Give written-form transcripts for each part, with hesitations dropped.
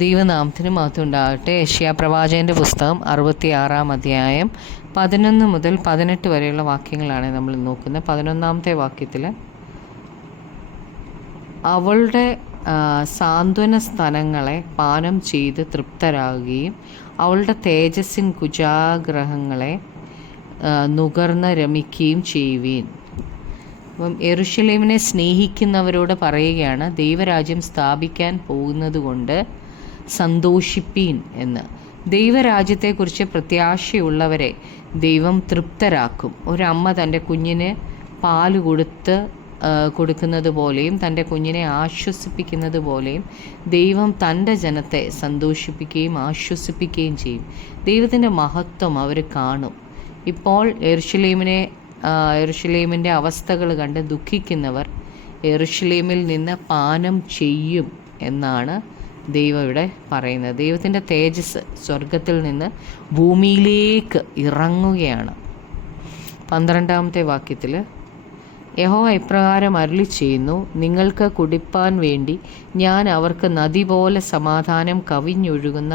ദൈവനാമത്തിന് മഹത്വം ഉണ്ടാകട്ടെ. യെശയ്യാ പ്രവാചകൻ്റെ പുസ്തകം 66-ാം അധ്യായം 11 മുതൽ 18 വരെയുള്ള വാക്യങ്ങളാണ് നമ്മൾ നോക്കുന്നത്. 11-ാമത്തെ വാക്യത്തിൽ അവളുടെ സാന്ത്വന സ്ഥലങ്ങളെ പാനം ചെയ്ത് തൃപ്തരാകുകയും അവളുടെ തേജസ്സിൻ കുജാഗ്രഹങ്ങളെ നുകർന്ന് രമിക്കുകയും ചെയ്യുവീൻ. അപ്പം യെരൂശലേമിനെ സ്നേഹിക്കുന്നവരോട് പറയുകയാണ്, ദൈവരാജ്യം സ്ഥാപിക്കാൻ പോകുന്നത് കൊണ്ട് സന്തോഷിപ്പീൻ എന്ന്. ദൈവരാജ്യത്തെക്കുറിച്ച് പ്രത്യാശയുള്ളവരെ ദൈവം തൃപ്തരാക്കും. ഒരമ്മ തൻ്റെ കുഞ്ഞിന് പാല് കൊടുക്കുന്നത് പോലെയും തൻ്റെ കുഞ്ഞിനെ ആശ്വസിപ്പിക്കുന്നത് പോലെയും ദൈവം തൻ്റെ ജനത്തെ സന്തോഷിപ്പിക്കുകയും ആശ്വസിപ്പിക്കുകയും ചെയ്യും. ദൈവത്തിൻ്റെ മഹത്വം അവർ കാണും. ഇപ്പോൾ യെരൂശലേമിൻ്റെ അവസ്ഥകൾ കണ്ട് ദുഃഖിക്കുന്നവർ യെരൂശലേമിൽ നിന്ന് പാനം ചെയ്യും എന്നാണ് ദൈവം ഇവിടെ പറയുന്നത്. ദൈവത്തിൻ്റെ തേജസ് സ്വർഗത്തിൽ നിന്ന് ഭൂമിയിലേക്ക് ഇറങ്ങുകയാണ്. 12-ാമത്തെ വാക്യത്തിൽ യഹോവ ഇപ്രകാരം അരുളി ചെയ്യുന്നു, നിങ്ങൾക്ക് കുടിപ്പാൻ വേണ്ടി ഞാൻ അവർക്ക് നദി പോലെ സമാധാനവും കവിഞ്ഞൊഴുകുന്ന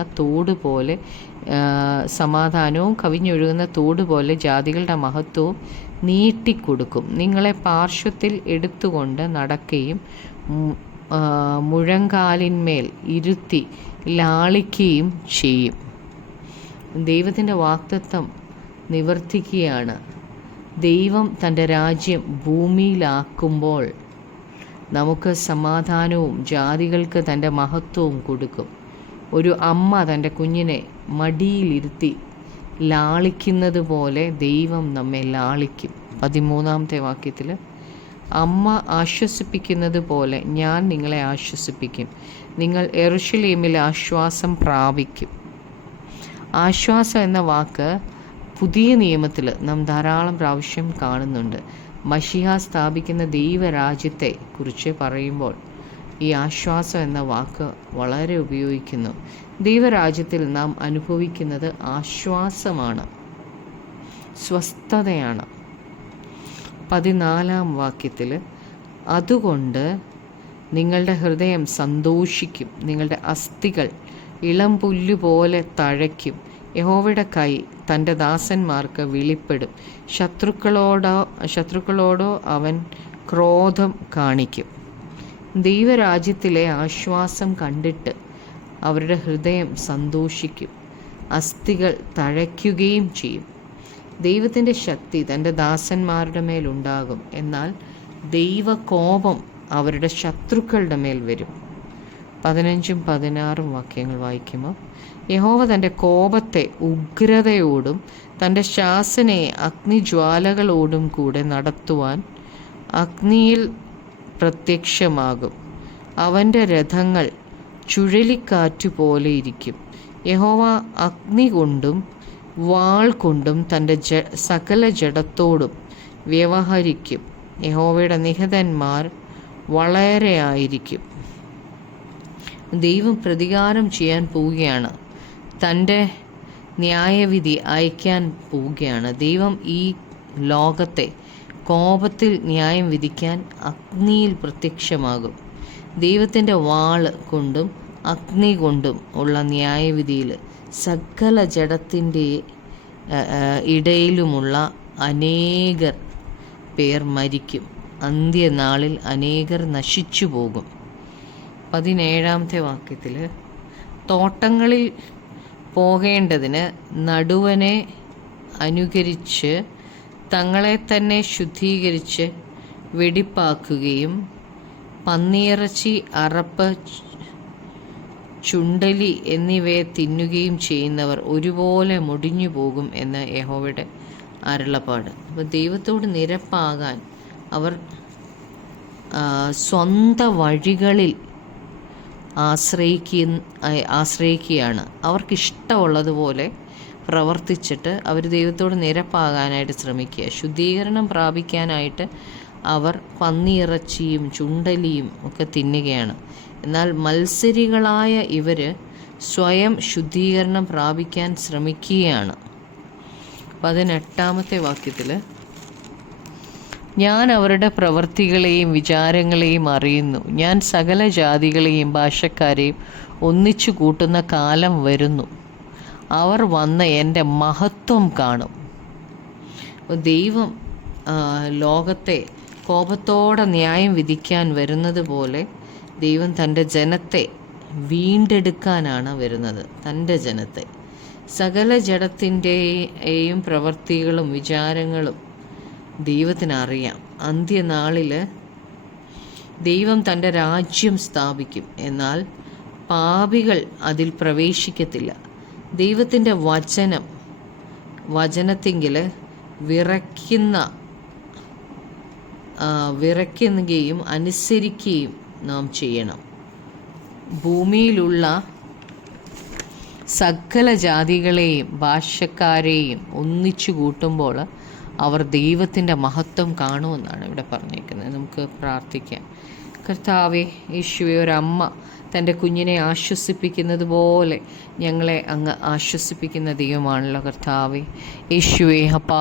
തോട് പോലെ ജാതികളുടെ മഹത്വവും നീട്ടിക്കൊടുക്കും. നിങ്ങളെ പാർശ്വത്തിൽ എടുത്തുകൊണ്ട് നടക്കുകയും മുഴങ്കാലിന്മേൽ ഇരുത്തി ലാളിക്കുകയും ചെയ്യും. ദൈവത്തിൻ്റെ വാഗ്ദത്തം നിവർത്തിക്കുകയാണ്. ദൈവം തൻ്റെ രാജ്യം ഭൂമിയിലാക്കുമ്പോൾ നമുക്ക് സമാധാനവും ജാതികൾക്ക് തൻ്റെ മഹത്വവും കൊടുക്കും. ഒരു അമ്മ തൻ്റെ കുഞ്ഞിനെ മടിയിലിരുത്തി ലാളിക്കുന്നത് പോലെ ദൈവം നമ്മെ ലാളിക്കും. 13-ാമത്തെ വാക്യത്തിൽ അമ്മ ആശ്വസിപ്പിക്കുന്നത് പോലെ ഞാൻ നിങ്ങളെ ആശ്വസിപ്പിക്കും. നിങ്ങൾ യെരൂശലേമിൽ ആശ്വാസം പ്രാപിക്കും. ആശ്വാസം എന്ന വാക്ക് പുതിയ നിയമത്തിൽ നാം ധാരാളം പ്രാവശ്യം കാണുന്നുണ്ട്. മശിഹ സ്ഥാപിക്കുന്ന ദൈവരാജ്യത്തെ കുറിച്ച് പറയുമ്പോൾ ഈ ആശ്വാസം എന്ന വാക്ക് വളരെ ഉപയോഗിക്കുന്നു. ദൈവരാജ്യത്തിൽ നാം അനുഭവിക്കുന്നത് ആശ്വാസമാണ്, സ്വസ്ഥതയാണ്. 14-ാം വാക്യത്തിൽ അതുകൊണ്ട് നിങ്ങളുടെ ഹൃദയം സന്തോഷിക്കും, നിങ്ങളുടെ അസ്ഥികൾ ഇളം പുല്ലുപോലെ തഴയ്ക്കും. യഹോവയുടെ കൈ തൻ്റെ ദാസന്മാർക്ക് വെളിപ്പെടും. ശത്രുക്കളോടോ അവൻ ക്രോധം കാണിക്കും. ദൈവരാജ്യത്തിലെ ആശ്വാസം കണ്ടിട്ട് അവരുടെ ഹൃദയം സന്തോഷിക്കും, അസ്ഥികൾ തഴയ്ക്കുകയും ചെയ്യും. ദൈവത്തിൻ്റെ ശക്തി തൻ്റെ ദാസന്മാരുടെ മേലുണ്ടാകും. എന്നാൽ ദൈവകോപം അവരുടെ ശത്രുക്കളുടെ മേൽ വരും. 15-ഉം 16-ഉം വാക്യങ്ങൾ വായിക്കുമ്പോൾ യഹോവ തൻ്റെ കോപത്തെ ഉഗ്രതയോടും തൻ്റെ ശാസനയെ അഗ്നിജ്വാലകളോടും കൂടെ നടത്തുവാൻ അഗ്നിയിൽ പ്രത്യക്ഷമാകും. അവൻ്റെ രഥങ്ങൾ ചുഴലിക്കാറ്റുപോലെ ഇരിക്കും. യഹോവ അഗ്നി കൊണ്ടും വാൾ കൊണ്ടും തൻ്റെ സകല ജഡത്തോടും വ്യവഹരിക്കും. യഹോവയുടെ നിഹതന്മാർ വളരെ ആയിരിക്കും. ദൈവം പ്രതികാരം ചെയ്യാൻ പോവുകയാണ്, തൻ്റെ ന്യായവിധി അയക്കാൻ പോവുകയാണ്. ദൈവം ഈ ലോകത്തെ കോപത്തിൽ ന്യായം വിധിക്കാൻ അഗ്നിയിൽ പ്രത്യക്ഷമാകും. ദൈവത്തിൻ്റെ വാള് കൊണ്ടും അഗ്നി കൊണ്ടും ഉള്ള ന്യായവിധിയിൽ സകല ജഡത്തിൻ്റെ ഇടയിലുമുള്ള അനേകർ പേർ മരിക്കും. അന്ത്യനാളിൽ അനേകർ നശിച്ചു പോകും. 17-ാമത്തെ വാക്യത്തിൽ തോട്ടങ്ങളിൽ പോകേണ്ടതിന് നടുവനെ അനുകരിച്ച് തങ്ങളെ തന്നെ ശുദ്ധീകരിച്ച് വെടിപ്പാക്കുകയും പന്നിയിറച്ചി, അറപ്പ്, ചുണ്ടലി എന്നിവയെ തിന്നുകയും ചെയ്യുന്നവർ ഒരുപോലെ മുടിഞ്ഞു പോകും എന്ന് യഹോവയുടെ അരുളപ്പാട്. അപ്പോൾ ദൈവത്തോട് നിരപ്പാകാൻ അവർ സ്വന്തം വഴികളിൽ ആശ്രയിക്കുകയാണ്. അവർക്കിഷ്ടമുള്ളതുപോലെ പ്രവർത്തിച്ചിട്ട് അവർ ദൈവത്തോട് നിരപ്പാകാനായിട്ട് ശ്രമിക്കുക. ശുദ്ധീകരണം പ്രാപിക്കാനായിട്ട് അവർ പന്നിയിറച്ചിയും ചുണ്ടലിയും ഒക്കെ തിന്നുകയാണ്. എന്നാൽ മത്സരികളായ ഇവർ സ്വയം ശുദ്ധീകരണം പ്രാപിക്കാൻ ശ്രമിക്കുകയാണ്. 18-ാമത്തെ വാക്യത്തിൽ ഞാൻ അവരുടെ പ്രവൃത്തികളെയും വിചാരങ്ങളെയും അറിയുന്നു. ഞാൻ സകല ജാതികളെയും ഭാഷക്കാരെയും ഒന്നിച്ചു കൂട്ടുന്ന കാലം വരുന്നു. അവർ വന്ന് എൻ്റെ മഹത്വം കാണും. ദൈവം ലോകത്തെ കോപത്തോടെ ന്യായം വിധിക്കാൻ വരുന്നത് പോലെ ദൈവം തൻ്റെ ജനത്തെ വീണ്ടെടുക്കാനാണ് വരുന്നത്. തൻ്റെ ജനത്തെ സകല ജഡത്തിൻ്റെയും പ്രവൃത്തികളും വിചാരങ്ങളും ദൈവത്തിനറിയാം. അന്ത്യനാളിൽ ദൈവം തൻ്റെ രാജ്യം സ്ഥാപിക്കും. എന്നാൽ പാപികൾ അതിൽ പ്രവേശിക്കത്തില്ല. ദൈവത്തിൻ്റെ വചനത്തിങ്കിൽ വിറയ്ക്കുകയും അനുസരിക്കുകയും നാം ചെയ്യണം. ഭൂമിയിലുള്ള സകല ജാതികളെയും ഭാഷക്കാരെയും ഒന്നിച്ചു കൂട്ടുമ്പോൾ അവർ ദൈവത്തിൻ്റെ മഹത്വം കാണുമെന്നാണ് ഇവിടെ പറഞ്ഞേക്കുന്നത്. നമുക്ക് പ്രാർത്ഥിക്കാം. കർത്താവേ, യേശുവേ, ഒരമ്മ തൻ്റെ കുഞ്ഞിനെ ആശ്വസിപ്പിക്കുന്നത് പോലെ ഞങ്ങളെ അങ്ങ് ആശ്വസിപ്പിക്കുന്ന ദൈവമാണല്ലോ കർത്താവേ. യേശുവേ, അപ്പാ,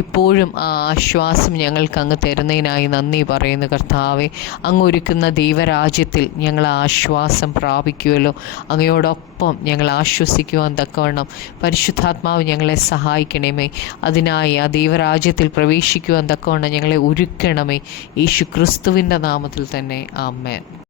ഇപ്പോഴും ആ ആശ്വാസം ഞങ്ങൾക്ക് അങ്ങ് തരുന്നതിനായി നന്ദി പറയുന്നു കർത്താവേ. അങ്ങ് ഒരുക്കുന്ന ദൈവരാജ്യത്തിൽ ഞങ്ങൾ ആശ്വാസം പ്രാപിക്കുമല്ലോ. അങ്ങയോടൊപ്പം ഞങ്ങൾ ആശ്വസിക്കുവാൻ തക്കവണ്ണം പരിശുദ്ധാത്മാവ് ഞങ്ങളെ സഹായിക്കണമേ. അതിനായി ആ ദൈവരാജ്യത്തിൽ പ്രവേശിക്കുവാൻ തക്കവണ്ണം ഞങ്ങളെ ഒരുക്കണമേ. യേശു ക്രിസ്തുവിൻ്റെ നാമത്തിൽ തന്നെ. ആമേൻ.